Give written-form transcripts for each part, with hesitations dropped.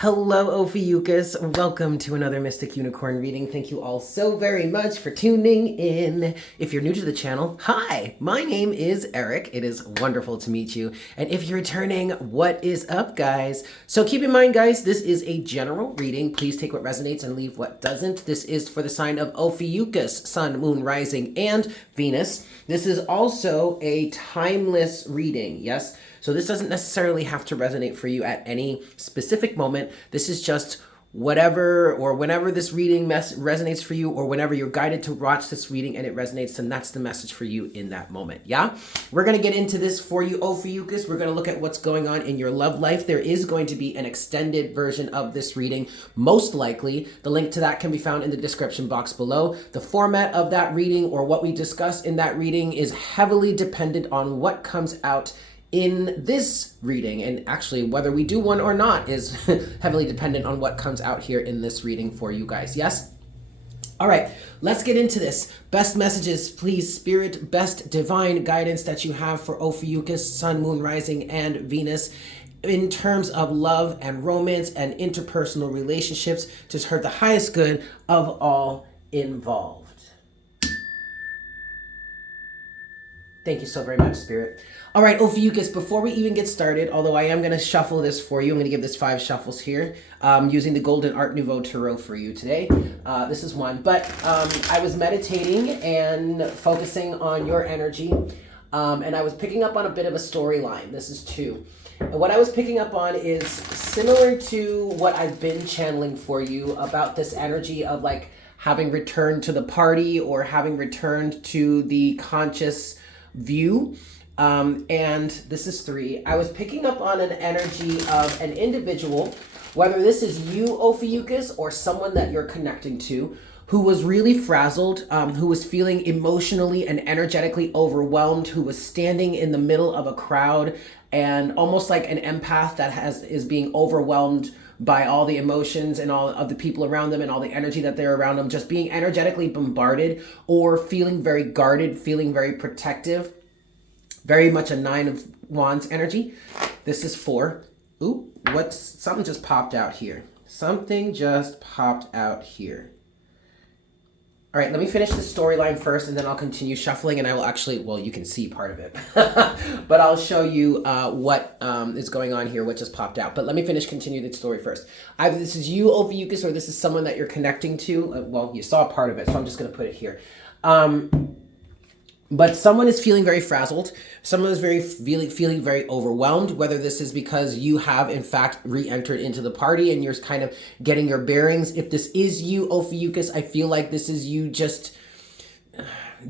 Hello, Ophiuchus. Welcome to another Mystic Unicorn reading. Thank you all so very much for tuning in. If you're new to the channel, hi, my name is Eric. It is wonderful to meet you. And if you're returning, what is up, guys? So keep in mind, guys, this is a general reading. Please take what resonates and leave what doesn't. This is for the sign of Ophiuchus, Sun, Moon, Rising, and Venus. This is also a timeless reading, yes? So this doesn't necessarily have to resonate for you at any specific moment. This is just whatever or whenever this reading resonates for you, or whenever you're guided to watch this reading and it resonates, then that's the message for you in that moment. Yeah, we're going to get into this for you, Ophiuchus. We're going to look at what's going on in your love life. There is going to be an extended version of this reading, most likely. The link to that can be found in the description box below. The format of that reading, or what we discuss in that reading, is heavily dependent on what comes out in this reading, and actually whether we do one or not is heavily dependent on what comes out here in this reading for you guys. Yes? All right, let's get into this. Best messages, please, Spirit, best divine guidance that you have for Ophiuchus, Sun, Moon, Rising, and Venus in terms of love and romance and interpersonal relationships to serve the highest good of all involved. Thank you so very much, Spirit. All right, Ophiuchus, before we even get started, although I am going to shuffle this for you, I'm going to give this 5 shuffles here, using the Golden Art Nouveau Tarot for you today. This is one. But I was meditating and focusing on your energy, and I was picking up on a bit of a storyline. This is 2. And what I was picking up on is similar to what I've been channeling for you about this energy of like having returned to the party or having returned to the conscious view. And this is 3. I was picking up on an energy of an individual, whether this is you, Ophiuchus, or someone that you're connecting to, who was really frazzled, who was feeling emotionally and energetically overwhelmed, who was standing in the middle of a crowd and almost like an empath that is being overwhelmed by all the emotions and all of the people around them and all the energy that they're around them, just being energetically bombarded or feeling very guarded, feeling very protective. Very much a 9 of Wands energy. This is 4. Ooh, something just popped out here. Something just popped out here. All right, let me finish the storyline first, and then I'll continue shuffling, and I will actually, well, you can see part of it. But I'll show you what is going on here, what just popped out. But let me continue the story first. Either this is you, Ophiuchus, or this is someone that you're connecting to. Well, you saw part of it, so I'm just going to put it here. But someone is feeling very frazzled. Someone is feeling very overwhelmed, whether this is because you have, in fact, re-entered into the party and you're kind of getting your bearings. If this is you, Ophiuchus, I feel like this is you just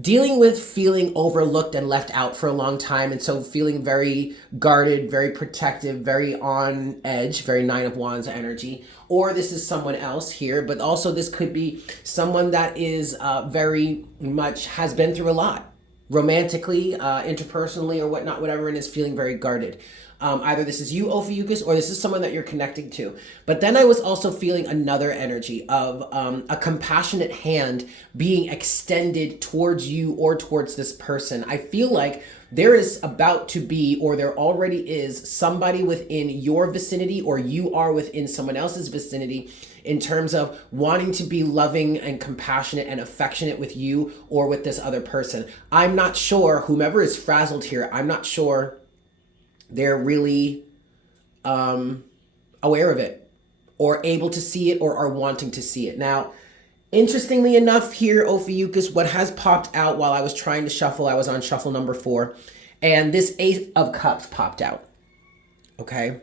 dealing with feeling overlooked and left out for a long time. And so feeling very guarded, very protective, very on edge, very 9 of Wands energy. Or this is someone else here, but also this could be someone that is very much has been through a lot. Romantically, interpersonally, or whatnot, whatever, and is feeling very guarded. Either this is you, Ophiuchus, or this is someone that you're connecting to. But then I was also feeling another energy of a compassionate hand being extended towards you or towards this person. I feel like there is about to be, or there already is, somebody within your vicinity, or you are within someone else's vicinity, in terms of wanting to be loving and compassionate and affectionate with you or with this other person. I'm not sure, whomever is frazzled here, I'm not sure they're really aware of it or able to see it or are wanting to see it. Now, interestingly enough here, Ophiuchus, what has popped out while I was trying to shuffle, I was on shuffle number 4, and this 8 of Cups popped out, okay?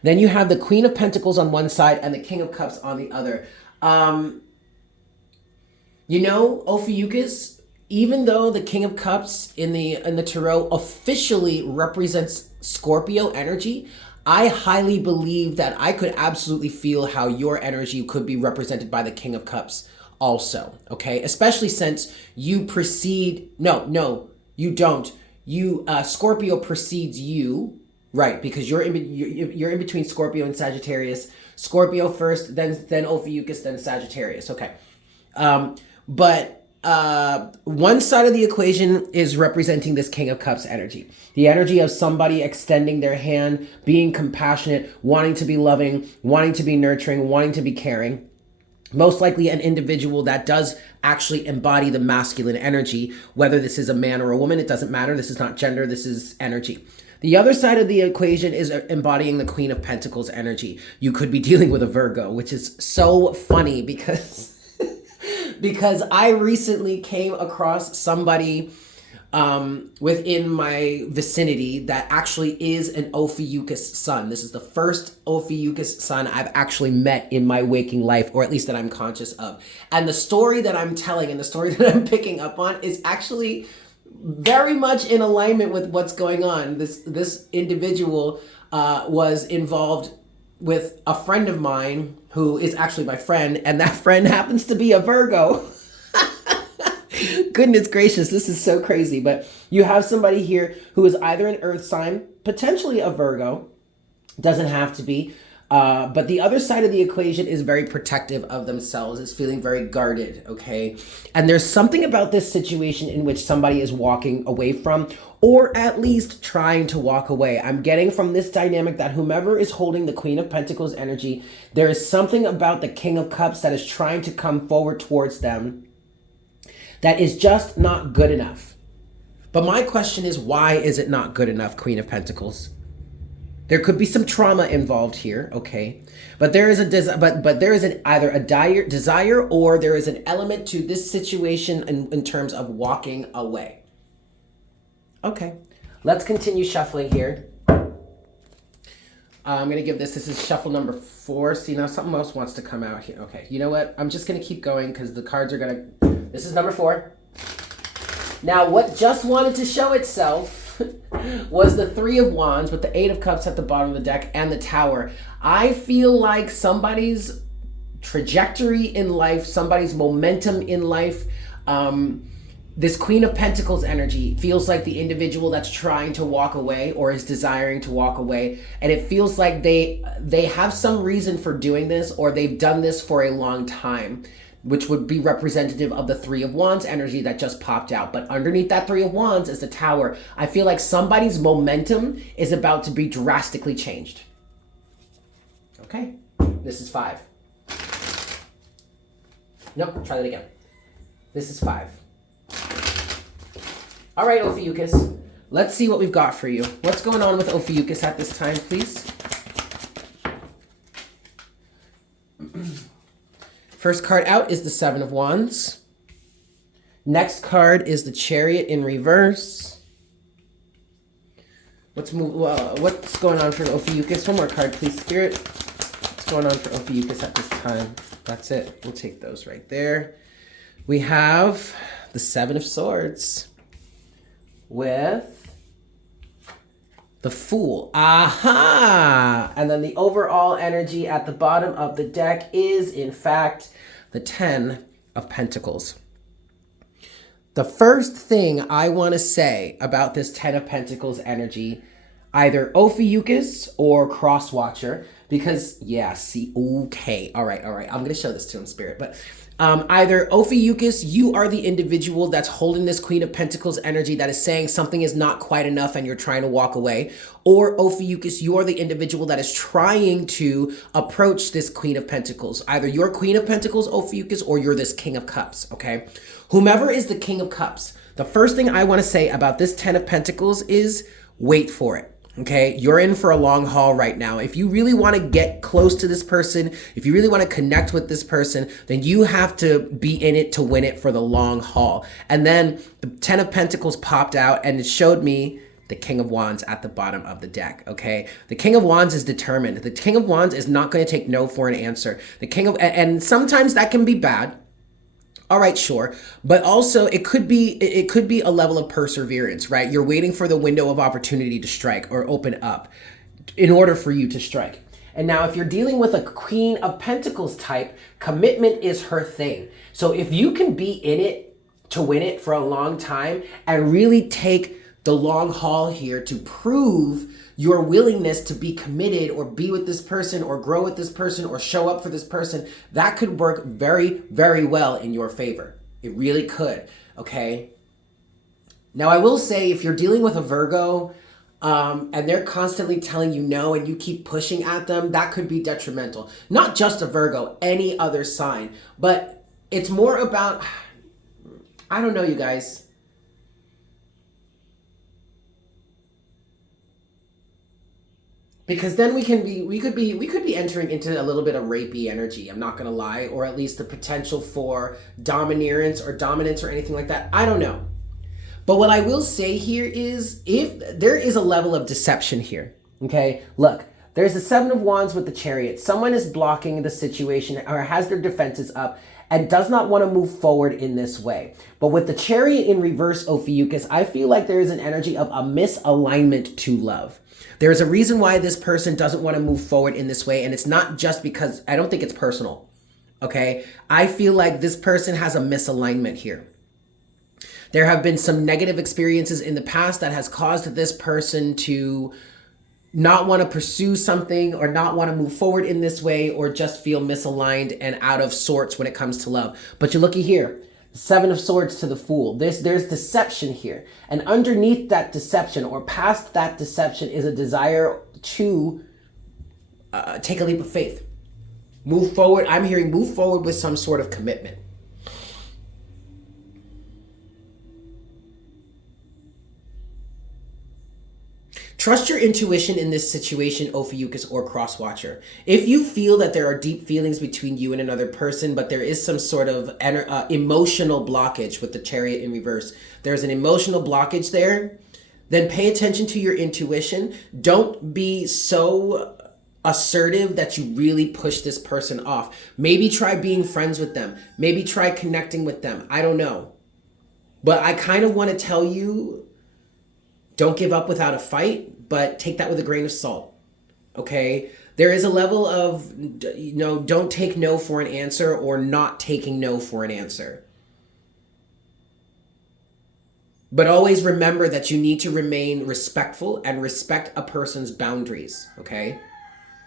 Then you have the Queen of Pentacles on one side and the King of Cups on the other. You know, Ophiuchus, even though the King of Cups in the tarot officially represents Scorpio energy, I highly believe that I could absolutely feel how your energy could be represented by the King of Cups also, okay? Especially since you precede, no, you don't. Scorpio precedes you, right, because you're in between Scorpio and Sagittarius. Scorpio first, then Ophiuchus, then Sagittarius. Okay. But one side of the equation is representing this King of Cups energy. The energy of somebody extending their hand, being compassionate, wanting to be loving, wanting to be nurturing, wanting to be caring. Most likely an individual that does actually embody the masculine energy. Whether this is a man or a woman, it doesn't matter. This is not gender, this is energy. The other side of the equation is embodying the Queen of Pentacles energy. You could be dealing with a Virgo, which is so funny because because I recently came across somebody within my vicinity that actually is an Ophiuchus sun. This is the first Ophiuchus sun I've actually met in my waking life, or at least that I'm conscious of. And the story that I'm telling and the story that I'm picking up on is actually very much in alignment with what's going on. This individual was involved with a friend of mine who is actually my friend, and that friend happens to be a Virgo. Goodness gracious, this is so crazy. But you have somebody here who is either an earth sign, potentially a Virgo, doesn't have to be, but the other side of the equation is very protective of themselves, is feeling very guarded, okay? And there's something about this situation in which somebody is walking away from, or at least trying to walk away. I'm getting from this dynamic that whomever is holding the Queen of Pentacles energy, there is something about the King of Cups that is trying to come forward towards them that is just not good enough. But my question is, why is it not good enough, Queen of Pentacles? There could be some trauma involved here, okay? But there is either a dire desire or there is an element to this situation in terms of walking away. Okay, let's continue shuffling here. I'm gonna give this is shuffle number 4. See, now something else wants to come out here. Okay, you know what? I'm just gonna keep going because the cards are gonna, this is number 4. Now, what just wanted to show itself was the 3 of Wands with the 8 of Cups at the bottom of the deck and the Tower. I feel like somebody's trajectory in life, somebody's momentum in life, this Queen of Pentacles energy feels like the individual that's trying to walk away or is desiring to walk away. And it feels like they have some reason for doing this, or they've done this for a long time, which would be representative of the 3 of Wands energy that just popped out. But underneath that 3 of Wands is the Tower. I feel like somebody's momentum is about to be drastically changed. Okay, this is 5. Nope, try that again. This is 5. All right, Ophiuchus, let's see what we've got for you. What's going on with Ophiuchus at this time, please? First card out is the 7 of Wands. Next card is the Chariot in reverse. What's going on for Ophiuchus? One more card, please, Spirit. What's going on for Ophiuchus at this time? That's it. We'll take those right there. We have the 7 of Swords with the Fool. Aha! And then the overall energy at the bottom of the deck is, in fact, the 10 of Pentacles. The first thing I want to say about this 10 of Pentacles energy, either Ophiuchus or Crosswatcher, because, yeah, see, okay, all right, I'm going to show this to him, Spirit, but either Ophiuchus, you are the individual that's holding this Queen of Pentacles energy that is saying something is not quite enough and you're trying to walk away, or Ophiuchus, you are the individual that is trying to approach this Queen of Pentacles. Either you're Queen of Pentacles, Ophiuchus, or you're this King of Cups, okay? Whomever is the King of Cups, the first thing I want to say about this 10 of Pentacles is wait for it. Okay, you're in for a long haul right now. If you really want to get close to this person, if you really want to connect with this person, then you have to be in it to win it for the long haul. And then the 10 of Pentacles popped out and it showed me the King of Wands at the bottom of the deck, okay? The King of Wands is determined. The King of Wands is not going to take no for an answer. The King of, and sometimes that can be bad. All right, sure. But also it could be a level of perseverance, right? You're waiting for the window of opportunity to strike or open up in order for you to strike. And now if you're dealing with a Queen of Pentacles type, commitment is her thing. So if you can be in it to win it for a long time and really take the long haul here to prove your willingness to be committed or be with this person or grow with this person or show up for this person, that could work very, very well in your favor. It really could, okay? Now, I will say, if you're dealing with a Virgo and they're constantly telling you no and you keep pushing at them, that could be detrimental. Not just a Virgo, any other sign. But it's more about, I don't know, you guys. Because then we could be entering into a little bit of rapey energy. I'm not gonna lie, or at least the potential for dominance or anything like that. I don't know. But what I will say here is, if there is a level of deception here, okay? Look, there's the Seven of Wands with the Chariot. Someone is blocking the situation or has their defenses up and does not want to move forward in this way. But with the Chariot in reverse, Ophiuchus, I feel like there is an energy of a misalignment to love. There is a reason why this person doesn't want to move forward in this way, and it's not just because, I don't think it's personal, okay? I feel like this person has a misalignment here. There have been some negative experiences in the past that has caused this person to not want to pursue something or not want to move forward in this way, or just feel misaligned and out of sorts when it comes to love. But you looky here, Seven of Swords to the Fool. There's deception here. And underneath that deception, or past that deception, is a desire to take a leap of faith. Move forward. I'm hearing move forward with some sort of commitment. Trust your intuition in this situation, Ophiuchus or Crosswatcher. If you feel that there are deep feelings between you and another person, but there is some sort of emotional blockage with the Chariot in reverse, there's an emotional blockage there, then pay attention to your intuition. Don't be so assertive that you really push this person off. Maybe try being friends with them. Maybe try connecting with them. I don't know. But I kind of want to tell you, don't give up without a fight, but take that with a grain of salt, okay? There is a level of, don't take no for an answer, or not taking no for an answer. But always remember that you need to remain respectful and respect a person's boundaries, okay?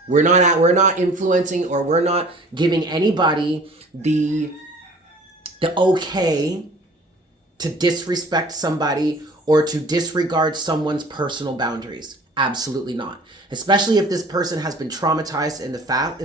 We're not influencing, or we're not giving anybody the okay to disrespect somebody or to disregard someone's personal boundaries. Absolutely not. Especially if this person has been traumatized in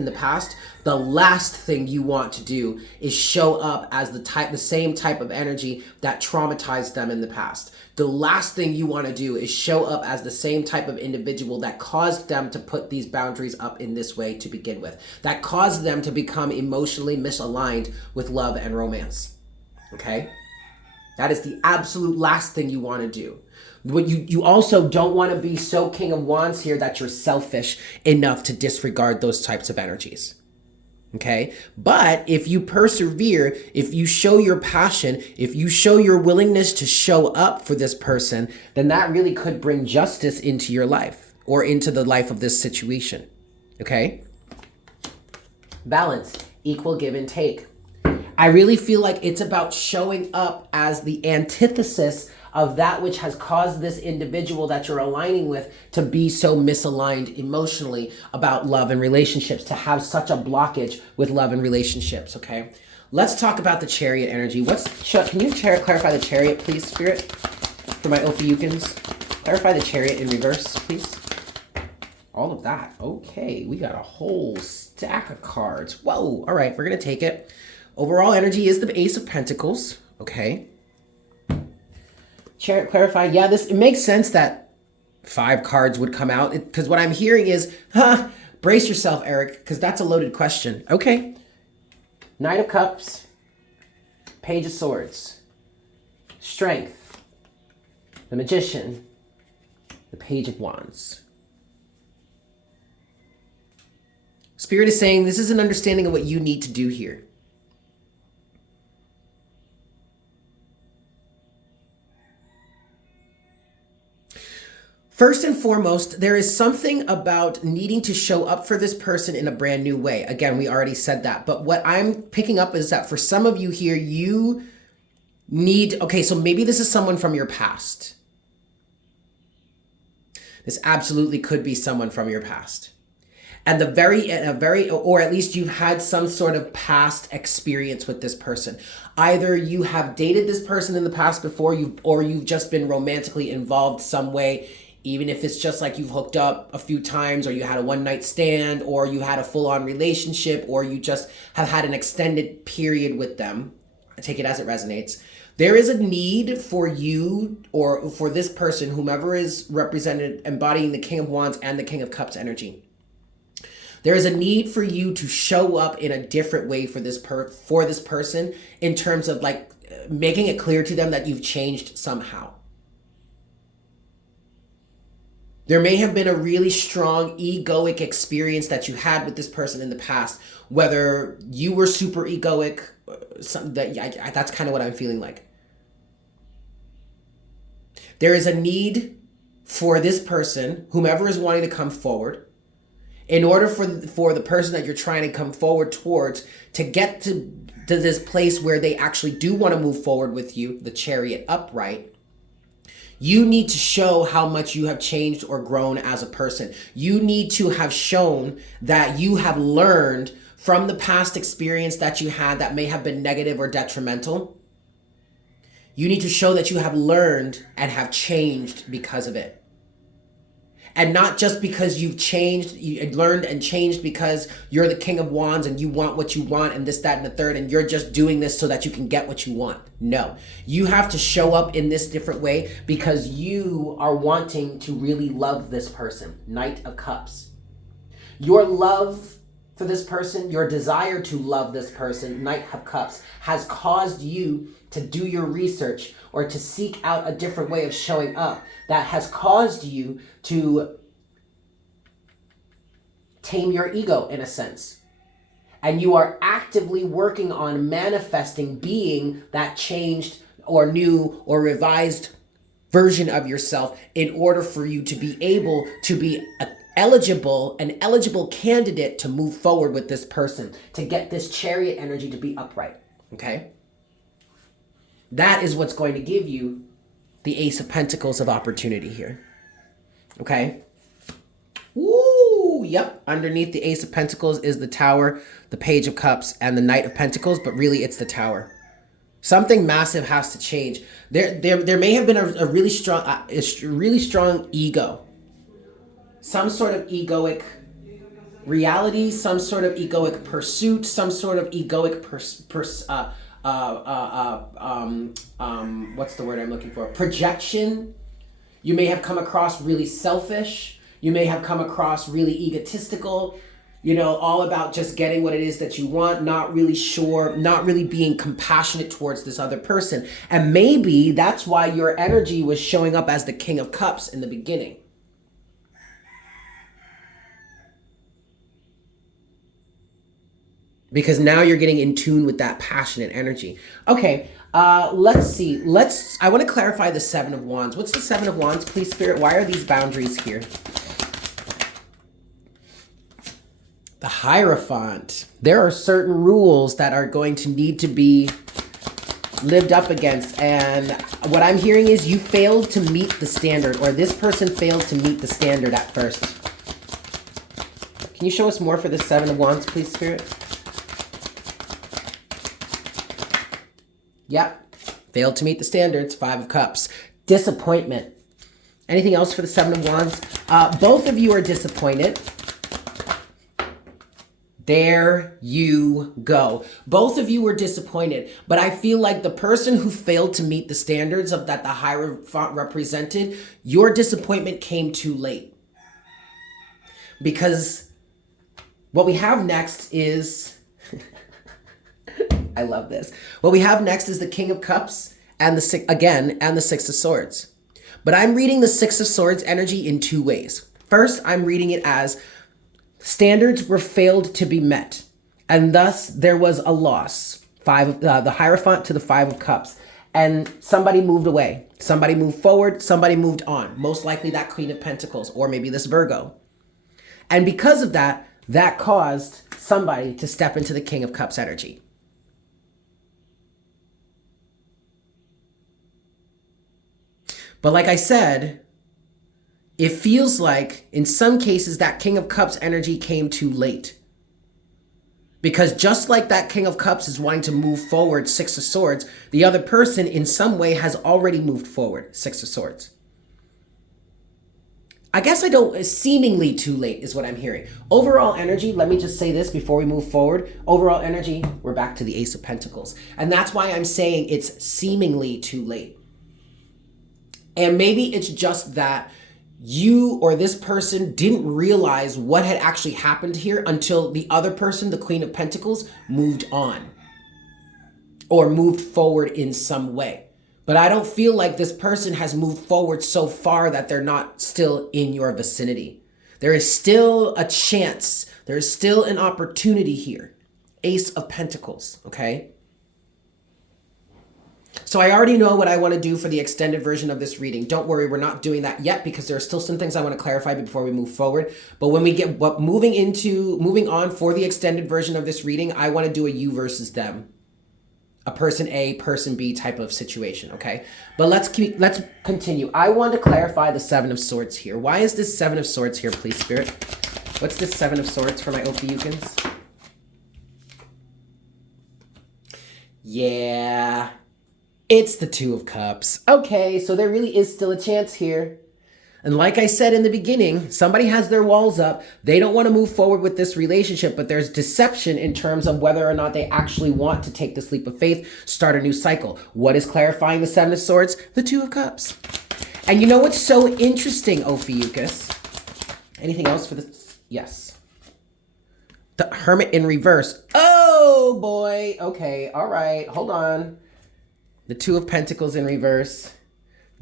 the past, the last thing you want to do is show up as the same type of energy that traumatized them in the past. The last thing you want to do is show up as the same type of individual that caused them to put these boundaries up in this way to begin with, that caused them to become emotionally misaligned with love and romance. Okay? That is the absolute last thing you want to do. What you also don't want to be so King of Wands here that you're selfish enough to disregard those types of energies. Okay? But if you persevere, if you show your passion, if you show your willingness to show up for this person, then that really could bring justice into your life, or into the life of this situation. Okay? Balance, equal give and take. I really feel like it's about showing up as the antithesis of that which has caused this individual that you're aligning with to be so misaligned emotionally about love and relationships, to have such a blockage with love and relationships, okay? Let's talk about the Chariot energy. Can you clarify the Chariot, please, Spirit? For my Ophiuchans. Clarify the Chariot in reverse, please. All of that. Okay, we got a whole stack of cards. Whoa, all right, we're going to take it. Overall energy is the Ace of Pentacles, okay? Chariot, clarify. Yeah, it makes sense that 5 cards would come out, because what I'm hearing is, brace yourself, Eric, because that's a loaded question. Okay. Knight of Cups, Page of Swords, Strength, the Magician, the Page of Wands. Spirit is saying this is an understanding of what you need to do here. First and foremost, there is something about needing to show up for this person in a brand new way. Again, we already said that. But what I'm picking up is that for some of you here, you need, okay, so maybe this is someone from your past. This absolutely could be someone from your past. And or at least you've had some sort of past experience with this person. Either you have dated this person in the past before, or you've just been romantically involved some way, even if it's just like you've hooked up a few times, or you had a one-night stand, or you had a full-on relationship, or you just have had an extended period with them. I take it as it resonates. There is a need for you, or for this person, whomever is represented, embodying the King of Wands and the King of Cups energy. There is a need for you to show up in a different way for this person, in terms of like making it clear to them that you've changed somehow. There may have been a really strong egoic experience that you had with this person in the past, whether you were super egoic. That's kind of what I'm feeling like. There is a need for this person, whomever is wanting to come forward, in order for the person that you're trying to come forward towards to get to this place where they actually do want to move forward with you, the chariot upright. You need to show how much you have changed or grown as a person. You need to have shown that you have learned from the past experience that you had that may have been negative or detrimental. You need to show that you have learned and have changed because of it. And not just because you've changed, you learned and changed because you're the King of Wands and you want what you want and this, that, and the third, and you're just doing this so that you can get what you want. No, you have to show up in this different way because you are wanting to really love this person. Knight of Cups. Your love for this person, your desire to love this person, Knight of Cups, has caused you to do your research or to seek out a different way of showing up. That has caused you to tame your ego in a sense. And you are actively working on manifesting being that changed or new or revised version of yourself in order for you to be able to be an eligible candidate to move forward with this person, to get this chariot energy to be upright. Okay? That is what's going to give you the Ace of Pentacles of opportunity here. Okay? Woo! Yep. Underneath the Ace of Pentacles is the Tower, the Page of Cups, and the Knight of Pentacles, but really it's the Tower. Something massive has to change. There may have been a really strong ego. Some sort of egoic reality, some sort of egoic pursuit, some sort of egoic what's the word I'm looking for? Projection. You may have come across really selfish. You may have come across really egotistical, all about just getting what it is that you want, not really sure, not really being compassionate towards this other person. And maybe that's why your energy was showing up as the King of Cups in the beginning. Because now you're getting in tune with that passionate energy. Okay, let's see. I want to clarify the Seven of Wands. What's the Seven of Wands, please, Spirit? Why are these boundaries here? The Hierophant. There are certain rules that are going to need to be lived up against. And what I'm hearing is you failed to meet the standard, or this person failed to meet the standard at first. Can you show us more for the Seven of Wands, please, Spirit? Yep. Failed to meet the standards. Five of Cups. Disappointment. Anything else for the Seven of Wands? Both of you are disappointed. There you go. Both of you were disappointed, but I feel like the person who failed to meet the standards of that the Hierophant represented, your disappointment came too late. Because what we have next is... I love this. What we have next is the King of Cups and the Six of Swords. But I'm reading the Six of Swords energy in two ways. First, I'm reading it as standards were failed to be met, and thus there was a loss. The Hierophant to the Five of Cups. And somebody moved away. Somebody moved forward. Somebody moved on. Most likely that Queen of Pentacles, or maybe this Virgo. And because of that, that caused somebody to step into the King of Cups energy. But like I said, it feels like in some cases that King of Cups energy came too late. Because just like that King of Cups is wanting to move forward, Six of Swords, the other person in some way has already moved forward, Six of Swords. I guess I don't, seemingly too late is what I'm hearing. Overall energy, let me just say this before we move forward. Overall energy, we're back to the Ace of Pentacles. And that's why I'm saying it's seemingly too late. And maybe it's just that you or this person didn't realize what had actually happened here until the other person, the Queen of Pentacles, moved on or moved forward in some way. But I don't feel like this person has moved forward so far that they're not still in your vicinity. There is still a chance. There is still an opportunity here. Ace of Pentacles, okay? So I already know what I want to do for the extended version of this reading. Don't worry, we're not doing that yet because there are still some things I want to clarify before we move forward. But when we get moving on for the extended version of this reading, I want to do a you versus them. A person A, person B type of situation, okay? But let's continue. I want to clarify the Seven of Swords here. Why is this Seven of Swords here, please, Spirit? What's this Seven of Swords for my Ophiuchus? Yeah, it's the Two of Cups. Okay, so there really is still a chance here. And like I said in the beginning, somebody has their walls up. They don't want to move forward with this relationship, but there's deception in terms of whether or not they actually want to take this leap of faith, start a new cycle. What is clarifying the Seven of Swords? The Two of Cups. And you know what's so interesting, Ophiuchus? Anything else for this? Yes. The Hermit in reverse. Oh, boy. Okay, all right. Hold on. The Two of Pentacles in reverse.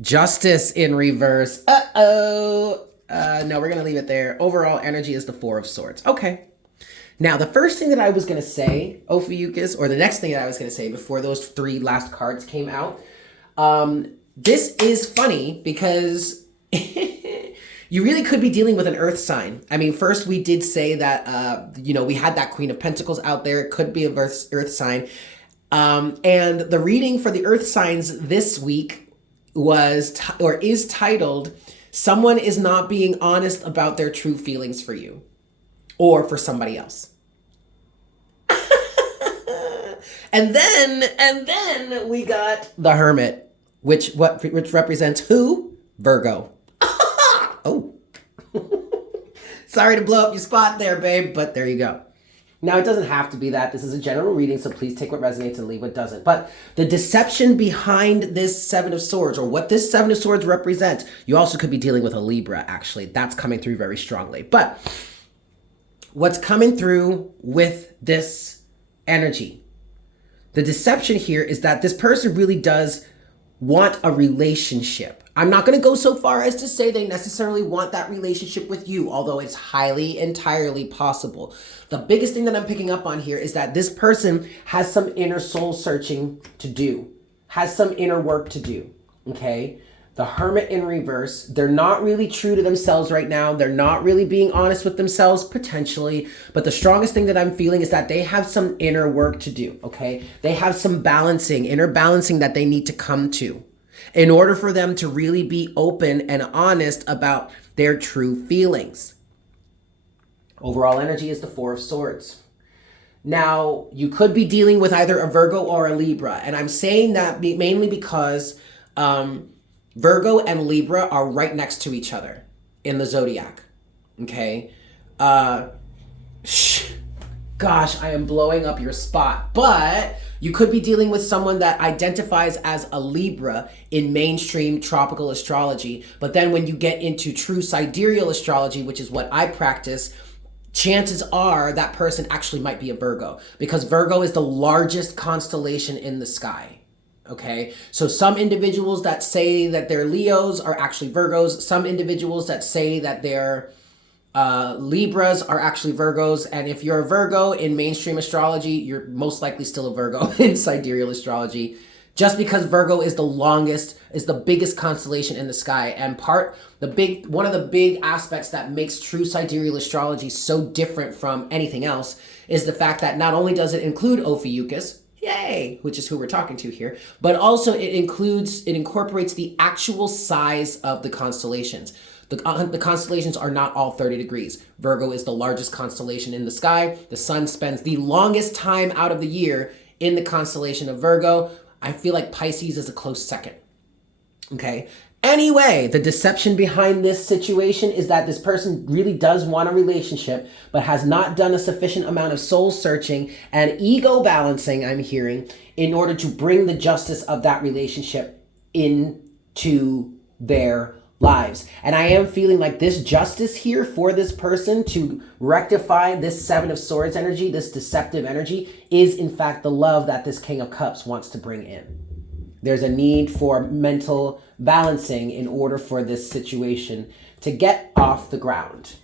Justice in reverse. No, we're going to leave it there. Overall energy is the Four of Swords. Okay. Now, the first thing that I was going to say, Ophiuchus, or the next thing that I was going to say before those three last cards came out, this is funny because you really could be dealing with an earth sign. I mean, first we did say that, we had that Queen of Pentacles out there. It could be an earth sign. And the reading for the earth signs this week is titled, Someone is Not Being Honest About Their True Feelings for You or for somebody else. and then we got the Hermit, which represents who? Virgo. Oh. Sorry to blow up your spot there, babe, but there you go. Now, it doesn't have to be that. This is a general reading, so please take what resonates and leave what doesn't. But the deception behind this Seven of Swords, or what this Seven of Swords represents, you also could be dealing with a Libra, actually. That's coming through very strongly. But what's coming through with this energy, the deception here is that this person really does want a relationship. I'm not going to go so far as to say they necessarily want that relationship with you, although it's entirely possible. The biggest thing that I'm picking up on here is that this person has some inner soul searching to do, has some inner work to do, okay? The Hermit in reverse, they're not really true to themselves right now. They're not really being honest with themselves, potentially. But the strongest thing that I'm feeling is that they have some inner work to do, okay? They have some inner balancing that they need to come to in order for them to really be open and honest about their true feelings. Overall energy is the Four of Swords. Now, you could be dealing with either a Virgo or a Libra. And I'm saying that mainly because Virgo and Libra are right next to each other in the zodiac. Okay? Gosh, I am blowing up your spot. But you could be dealing with someone that identifies as a Libra in mainstream tropical astrology. But then when you get into true sidereal astrology, which is what I practice, chances are that person actually might be a Virgo, because Virgo is the largest constellation in the sky. Okay, so some individuals that say that they're Leos are actually Virgos. Some individuals that say that they're Libras are actually Virgos. And if you're a Virgo in mainstream astrology, you're most likely still a Virgo in sidereal astrology, just because Virgo is the biggest constellation in the sky. And one of the big aspects that makes true sidereal astrology so different from anything else is the fact that not only does it include Ophiuchus, yay, which is who we're talking to here, but also it incorporates the actual size of the constellations. The constellations are not all 30 degrees. Virgo is the largest constellation in the sky. The sun spends the longest time out of the year in the constellation of Virgo. I feel like Pisces is a close second. Okay. Anyway, the deception behind this situation is that this person really does want a relationship, but has not done a sufficient amount of soul searching and ego balancing, I'm hearing, in order to bring the justice of that relationship into their lives. And I am feeling like this justice here for this person to rectify this Seven of Swords energy, this deceptive energy, is in fact the love that this King of Cups wants to bring in. There's a need for mental balancing in order for this situation to get off the ground.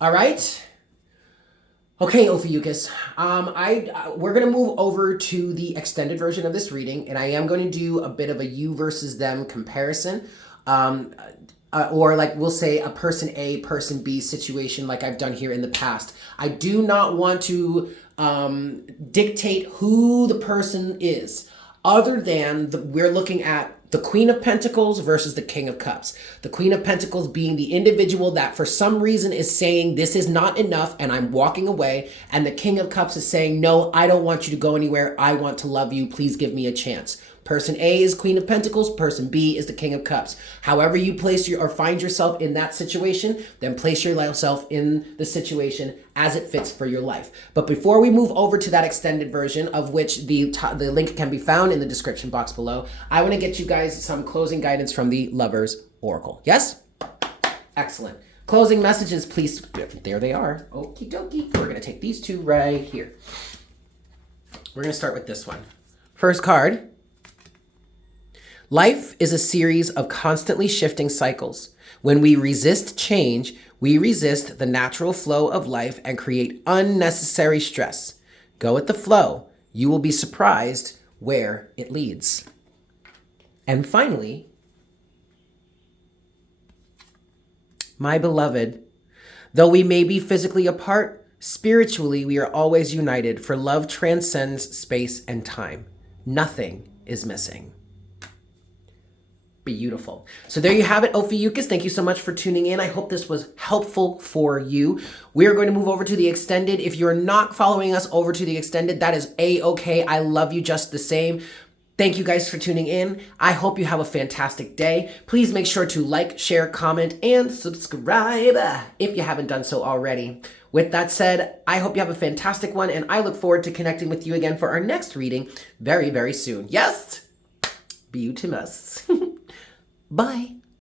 All right. Okay, Ophiuchus. We're going to move over to the extended version of this reading, and I am going to do a bit of a you versus them comparison. Or like we'll say a person A, person B situation like I've done here in the past. I do not want to dictate who the person is, other than we're looking at the Queen of Pentacles versus the King of Cups. The Queen of Pentacles being the individual that for some reason is saying this is not enough and I'm walking away. And the King of Cups is saying, no, I don't want you to go anywhere. I want to love you. Please give me a chance. Person A is Queen of Pentacles. Person B is the King of Cups. However you place or find yourself in that situation, then place yourself in the situation as it fits for your life. But before we move over to that extended version, of which the link can be found in the description box below, I want to get you guys some closing guidance from the Lovers Oracle. Yes? Excellent. Closing messages, please. There they are. Okie dokie. We're going to take these two right here. We're going to start with this one. First card. Life is a series of constantly shifting cycles. When we resist change, we resist the natural flow of life and create unnecessary stress. Go with the flow. You will be surprised where it leads. And finally, my beloved, though we may be physically apart, spiritually we are always united, for love transcends space and time. Nothing is missing. Beautiful. So there you have it, Ophiuchus. Thank you so much for tuning in. I hope this was helpful for you. We are going to move over to the extended. If you're not following us over to the extended, that is A-okay. I love you just the same. Thank you guys for tuning in. I hope you have a fantastic day. Please make sure to like, share, comment, and subscribe if you haven't done so already. With that said, I hope you have a fantastic one, and I look forward to connecting with you again for our next reading very, very soon. Yes? Beautimus. Bye.